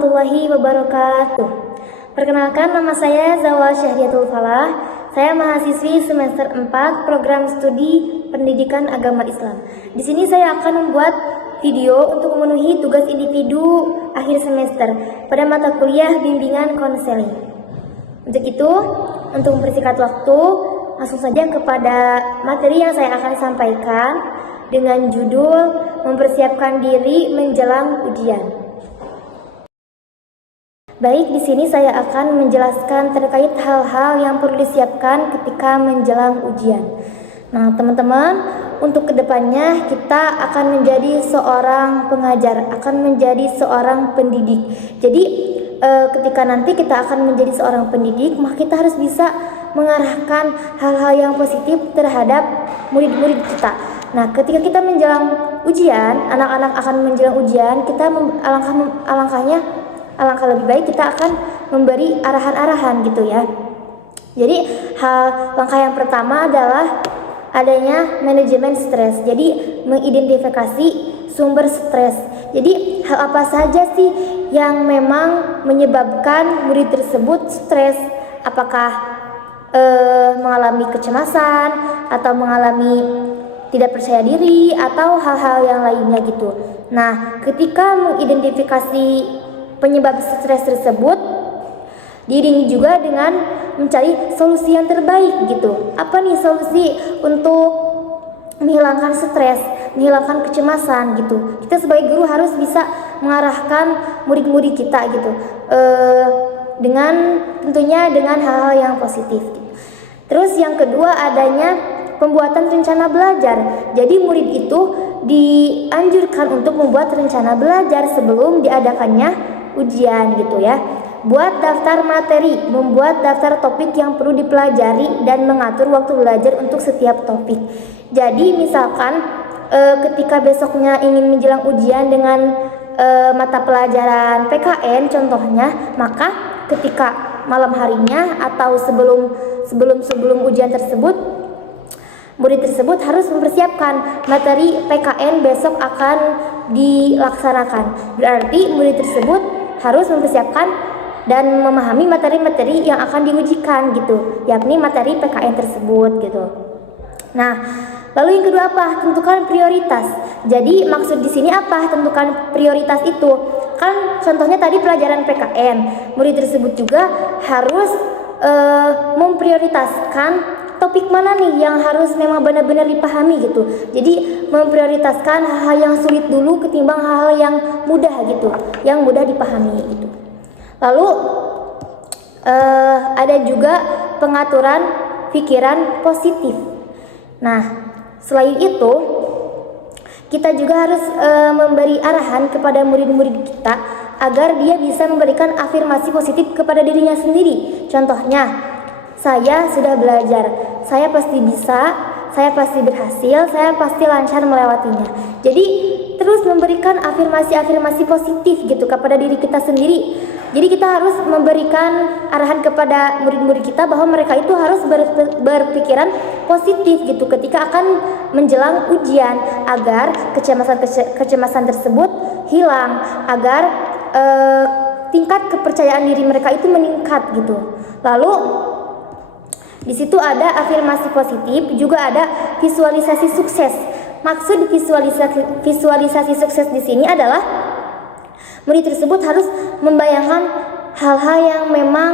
warahmatullahi wabarakatuh. Perkenalkan, nama saya Zawal Syahriatul Falah. Saya mahasiswi semester 4 program studi Pendidikan Agama Islam. Di sini saya akan membuat video untuk memenuhi tugas individu akhir semester pada mata kuliah bimbingan konseling. Untuk itu, untuk mempersingkat waktu, langsung saja kepada materi yang saya akan sampaikan dengan judul mempersiapkan diri menjelang ujian. Baik, di sini saya akan menjelaskan terkait hal-hal yang perlu disiapkan ketika menjelang ujian. Nah, teman-teman, untuk kedepannya kita akan menjadi seorang pengajar, akan menjadi seorang pendidik. Jadi, ketika nanti kita akan menjadi seorang pendidik, maka kita harus bisa mengarahkan hal-hal yang positif terhadap murid-murid kita. Nah, ketika kita menjelang ujian, anak-anak akan menjelang ujian, kita alangkah lebih baik kita akan memberi arahan-arahan gitu ya. Jadi langkah yang pertama adalah adanya manajemen stres. Jadi mengidentifikasi sumber stres. Jadi hal apa saja sih yang memang menyebabkan murid tersebut stres? Apakah mengalami kecemasan atau mengalami tidak percaya diri atau hal-hal yang lainnya gitu. Nah, ketika mengidentifikasi penyebab stres tersebut, diiringi juga dengan mencari solusi yang terbaik gitu. Apa nih solusi untuk menghilangkan stres, menghilangkan kecemasan gitu. Kita sebagai guru harus bisa mengarahkan murid-murid kita gitu, tentunya dengan hal-hal yang positif gitu. Terus yang kedua adanya pembuatan rencana belajar. Jadi murid itu dianjurkan untuk membuat rencana belajar sebelum diadakannya ujian gitu ya. Buat daftar materi, membuat daftar topik yang perlu dipelajari dan mengatur waktu belajar untuk setiap topik. Jadi misalkan ketika besoknya ingin menjelang ujian dengan mata pelajaran PKN contohnya, maka ketika malam harinya atau sebelum ujian tersebut, murid tersebut harus mempersiapkan materi PKN besok akan dilaksanakan. Berarti murid tersebut harus mempersiapkan dan memahami materi-materi yang akan diujikan gitu, yakni materi PKN tersebut gitu. Nah, lalu yang kedua apa? Tentukan prioritas. Jadi maksud di sini apa? Tentukan prioritas itu. Kan contohnya tadi pelajaran PKN. Murid tersebut juga harus memprioritaskan topik mana nih yang harus memang benar-benar dipahami gitu. Jadi memprioritaskan hal-hal yang sulit dulu ketimbang hal-hal yang mudah gitu, yang mudah dipahami gitu. Lalu ada juga pengaturan pikiran positif. Nah, selain itu kita juga harus memberi arahan kepada murid-murid kita agar dia bisa memberikan afirmasi positif kepada dirinya sendiri. Contohnya, saya sudah belajar, saya pasti bisa, saya pasti berhasil, saya pasti lancar melewatinya. Jadi terus memberikan afirmasi-afirmasi positif gitu kepada diri kita sendiri. Jadi kita harus memberikan arahan kepada murid-murid kita bahwa mereka itu harus berpikiran positif gitu ketika akan menjelang ujian, agar kecemasan tersebut hilang, agar tingkat kepercayaan diri mereka itu meningkat gitu. Lalu di situ ada afirmasi positif, juga ada visualisasi sukses. Maksud visualisasi sukses di sini adalah murid tersebut harus membayangkan hal-hal yang memang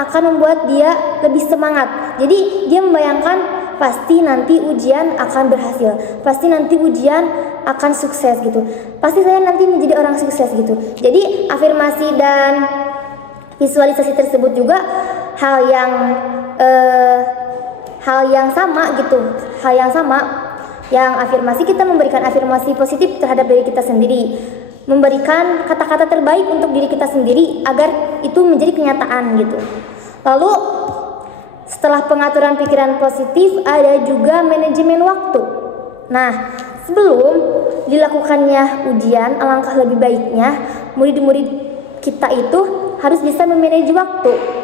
akan membuat dia lebih semangat. Jadi dia membayangkan pasti nanti ujian akan berhasil, pasti nanti ujian akan sukses gitu, pasti saya nanti menjadi orang sukses gitu. Jadi afirmasi dan visualisasi tersebut juga hal yang sama gitu, yang afirmasi kita memberikan afirmasi positif terhadap diri kita sendiri, memberikan kata-kata terbaik untuk diri kita sendiri agar itu menjadi kenyataan gitu. Lalu setelah pengaturan pikiran positif ada juga manajemen waktu. Nah, sebelum dilakukannya ujian, alangkah lebih baiknya murid-murid kita itu harus bisa memanage waktu.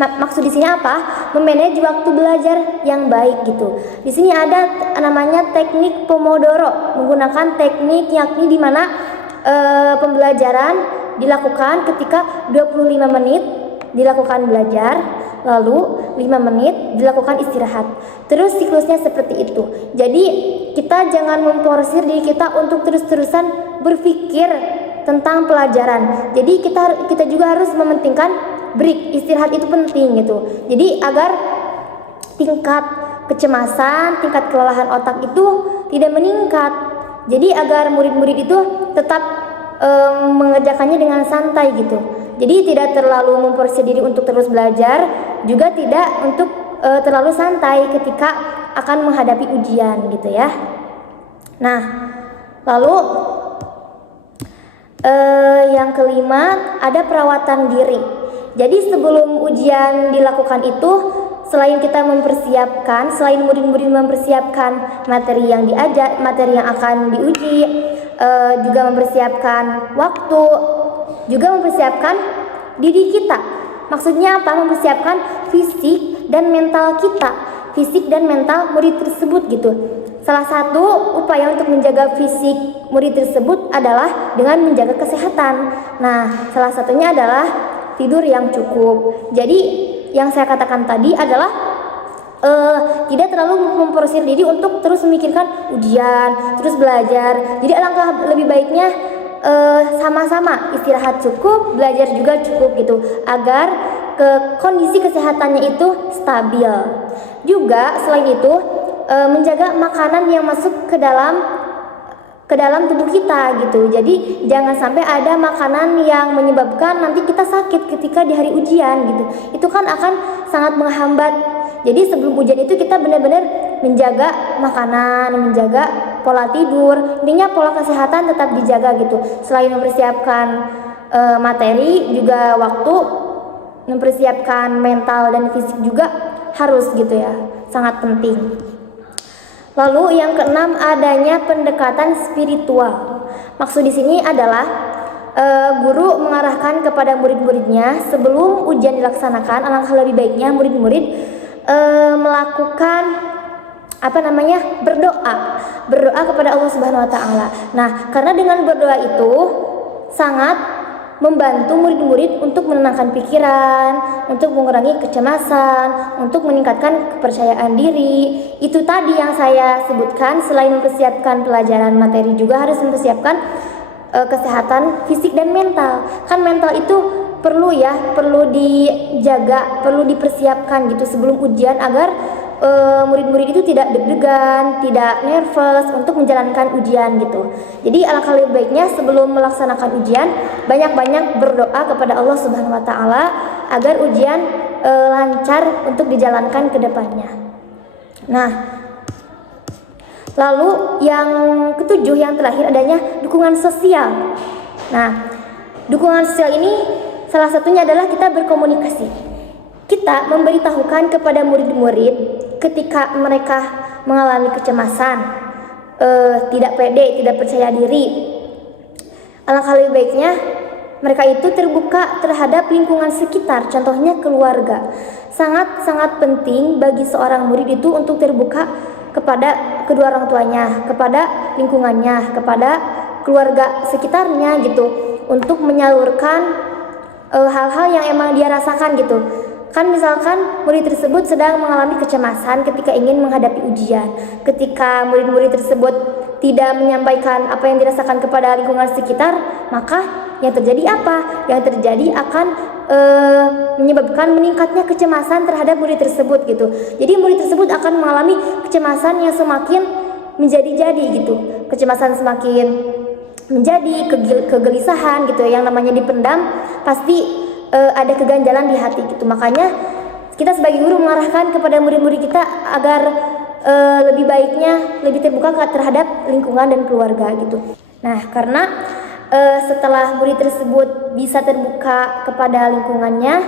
Maksud di sini apa? Memanage waktu belajar yang baik gitu. Di sini ada namanya teknik Pomodoro, menggunakan teknik yakni di mana pembelajaran dilakukan ketika 25 menit dilakukan belajar, lalu 5 menit dilakukan istirahat. Terus siklusnya seperti itu. Jadi kita jangan memforsir diri kita untuk terus-terusan berpikir tentang pelajaran. Jadi kita juga harus mementingkan break, istirahat itu penting gitu. Jadi agar tingkat kecemasan, tingkat kelelahan otak itu tidak meningkat. Jadi agar murid-murid itu tetap mengerjakannya dengan santai gitu. Jadi tidak terlalu memforsir diri untuk terus belajar, juga tidak untuk terlalu santai ketika akan menghadapi ujian gitu ya. Nah, lalu yang kelima ada perawatan diri. Jadi sebelum ujian dilakukan itu, selain kita mempersiapkan, selain murid-murid mempersiapkan materi yang diajar, materi yang akan diuji, juga mempersiapkan waktu, juga mempersiapkan diri kita. Maksudnya apa? Mempersiapkan fisik dan mental kita, fisik dan mental murid tersebut gitu. Salah satu upaya untuk menjaga fisik murid tersebut adalah dengan menjaga kesehatan. Nah, salah satunya adalah tidur yang cukup. Jadi yang saya katakan tadi adalah tidak terlalu memforsir diri untuk terus memikirkan ujian, terus belajar. Jadi alangkah lebih baiknya sama-sama istirahat cukup, belajar juga cukup gitu, agar kondisi kesehatannya itu stabil. Juga selain itu menjaga makanan yang masuk ke dalam tubuh kita gitu. Jadi jangan sampai ada makanan yang menyebabkan nanti kita sakit ketika di hari ujian gitu. Itu kan akan sangat menghambat. Jadi sebelum ujian itu kita benar-benar menjaga makanan, menjaga pola tidur, intinya pola kesehatan tetap dijaga gitu. Selain mempersiapkan materi, juga waktu, mempersiapkan mental dan fisik juga harus gitu ya, sangat penting. Lalu yang keenam adanya pendekatan spiritual. Maksud di sini adalah guru mengarahkan kepada murid-muridnya sebelum ujian dilaksanakan, alangkah lebih baiknya murid-murid melakukan berdoa kepada Allah Subhanahu wa taala. Nah, karena dengan berdoa itu sangat membantu murid-murid untuk menenangkan pikiran, untuk mengurangi kecemasan, untuk meningkatkan kepercayaan diri. Itu tadi yang saya sebutkan, selain mempersiapkan pelajaran materi juga harus mempersiapkan kesehatan fisik dan mental. Kan mental itu perlu dijaga, perlu dipersiapkan gitu sebelum ujian agar murid-murid itu tidak deg-degan, tidak nervous untuk menjalankan ujian gitu. Jadi alangkah lebih baiknya sebelum melaksanakan ujian banyak-banyak berdoa kepada Allah Subhanahu wa taala agar ujian lancar untuk dijalankan ke depannya. Nah, lalu yang ketujuh, yang terakhir adanya dukungan sosial. Nah, dukungan sosial ini salah satunya adalah kita berkomunikasi. Kita memberitahukan kepada murid-murid ketika mereka mengalami kecemasan, tidak pede, tidak percaya diri. Alangkah lebih baiknya mereka itu terbuka terhadap lingkungan sekitar, contohnya keluarga. Sangat-sangat penting bagi seorang murid itu untuk terbuka kepada kedua orang tuanya, kepada lingkungannya, kepada keluarga sekitarnya gitu, untuk menyalurkan hal-hal yang emang dia rasakan gitu. Kan misalkan murid tersebut sedang mengalami kecemasan ketika ingin menghadapi ujian. Ketika murid-murid tersebut tidak menyampaikan apa yang dirasakan kepada lingkungan sekitar, maka yang terjadi apa? Yang terjadi akan menyebabkan meningkatnya kecemasan terhadap murid tersebut gitu. Jadi murid tersebut akan mengalami kecemasan yang semakin menjadi-jadi gitu. Kecemasan semakin menjadi kegelisahan gitu, yang namanya dipendam pasti ada keganjalan di hati gitu. Makanya kita sebagai guru mengarahkan kepada murid-murid kita agar lebih baiknya lebih terbuka terhadap lingkungan dan keluarga gitu. Nah, karena setelah murid tersebut bisa terbuka kepada lingkungannya,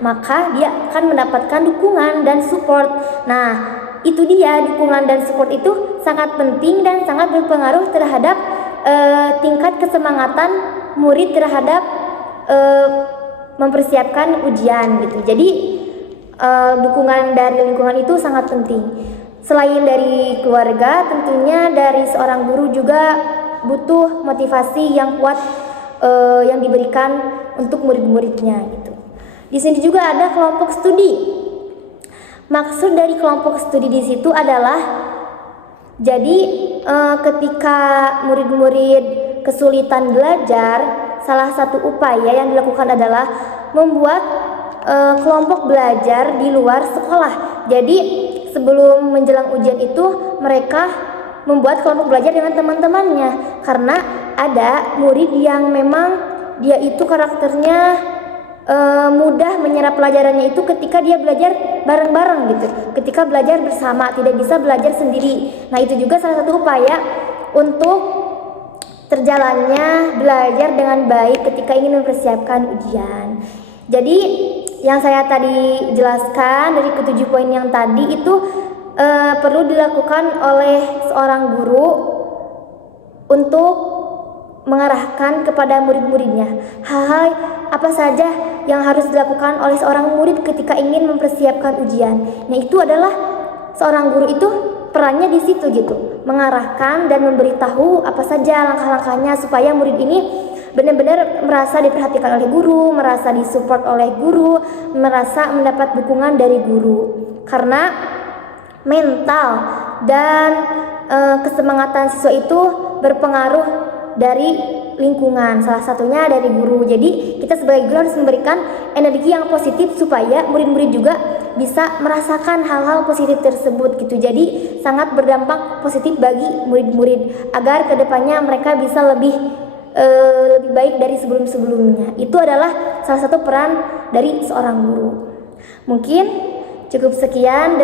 maka dia akan mendapatkan dukungan dan support. Nah, itu dia, dukungan dan support itu sangat penting dan sangat berpengaruh terhadap tingkat kesemangatan murid terhadap mempersiapkan ujian gitu. Jadi dukungan dari lingkungan itu sangat penting. Selain dari keluarga, tentunya dari seorang guru juga butuh motivasi yang kuat yang diberikan untuk murid-muridnya gitu. Di sini juga ada kelompok studi. Maksud dari kelompok studi di situ adalah jadi ketika murid-murid kesulitan belajar, salah satu upaya yang dilakukan adalah membuat kelompok belajar di luar sekolah. Jadi sebelum menjelang ujian itu mereka membuat kelompok belajar dengan teman-temannya, karena ada murid yang memang dia itu karakternya mudah menyerap pelajarannya itu ketika dia belajar bareng-bareng gitu, ketika belajar bersama, tidak bisa belajar sendiri. Nah, itu juga salah satu upaya untuk terjalannya belajar dengan baik ketika ingin mempersiapkan ujian. Jadi yang saya tadi jelaskan dari ketujuh poin yang tadi itu perlu dilakukan oleh seorang guru untuk mengarahkan kepada murid-muridnya hal-hal apa saja yang harus dilakukan oleh seorang murid ketika ingin mempersiapkan ujian. Nah, itu adalah seorang guru itu perannya di situ gitu, mengarahkan dan memberitahu apa saja langkah-langkahnya supaya murid ini benar-benar merasa diperhatikan oleh guru, merasa disupport oleh guru, merasa mendapat dukungan dari guru. Karena mental dan kesemangatan siswa itu berpengaruh dari lingkungan, salah satunya dari guru. Jadi kita sebagai guru harus memberikan energi yang positif supaya murid-murid juga bisa merasakan hal-hal positif tersebut gitu. Jadi sangat berdampak positif bagi murid-murid agar kedepannya mereka bisa lebih baik dari sebelum-sebelumnya. Itu adalah salah satu peran dari seorang guru. Mungkin cukup sekian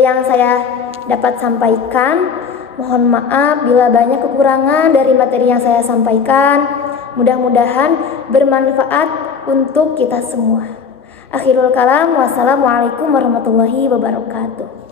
yang saya dapat sampaikan. Mohon maaf bila banyak kekurangan dari materi yang saya sampaikan. Mudah-mudahan bermanfaat untuk kita semua. Akhirul kalam, wassalamualaikum warahmatullahi wabarakatuh.